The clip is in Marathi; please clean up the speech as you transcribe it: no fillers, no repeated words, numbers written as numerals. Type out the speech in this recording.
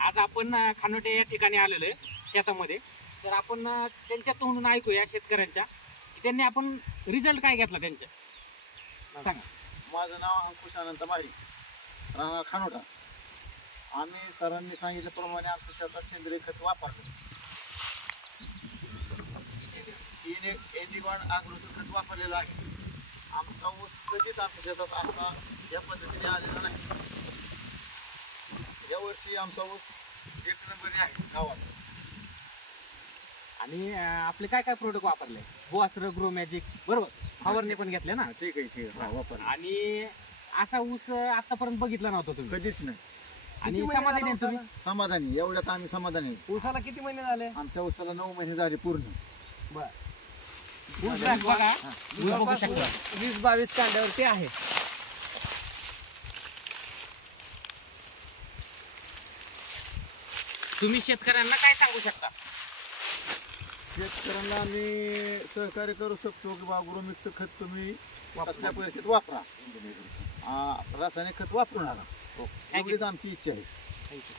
आज आपण खानोटे या ठिकाणी आलेलो आहे शेतामध्ये. तर आपण त्यांच्या तोंडून ऐकूया शेतकऱ्यांच्या की त्यांनी आपण रिझल्ट काय घेतला त्यांच्या. सांगा. माझं नाव अंकुश अनंत माळी, राहणार खानोटा. आम्ही सरांनी सांगितल्याप्रमाणे आमच्या शेतात सेंद्रिय खत वापरलं. एनिगॉन आग्रोचं खत वापरलेलं आहे. आमचा ऊस कधीच आमच्या शेतात असा या पद्धतीने आलेला नाही. या वर्षी आमचा ऊस एक नंबरने आहे गावात. आणि आपले काय काय प्रोडक्ट वापरले? बोआस्त्र, ग्रो मॅजिक, बरोबर, फवारणी पण घेतले ना? ठीक आहे वापर. आणि असा ऊस आतापर्यंत बघितला नव्हता तुम्ही? कधीच नाही. आणि समाधानी आहे तुम्ही? समाधानी, एवढ्यात आम्ही समाधानी. ऊसाला किती महिने झाले? आमच्या ऊसाला 9 महिने झाले पूर्ण. बर. ऊस बघा, ऊस बघू शकता. 20-22 कांड्यावरती आहे. तुम्ही शेतकऱ्यांना काय सांगू शकता? शेतकऱ्यांना आम्ही सहकार्य करू शकतो की ग्रोमिक्सचं खत तुम्ही असल्या परिस्थितीत वापरा. रासायनिक खत वापरू नका. एवढीच आमची इच्छा आहे. थँक्यू.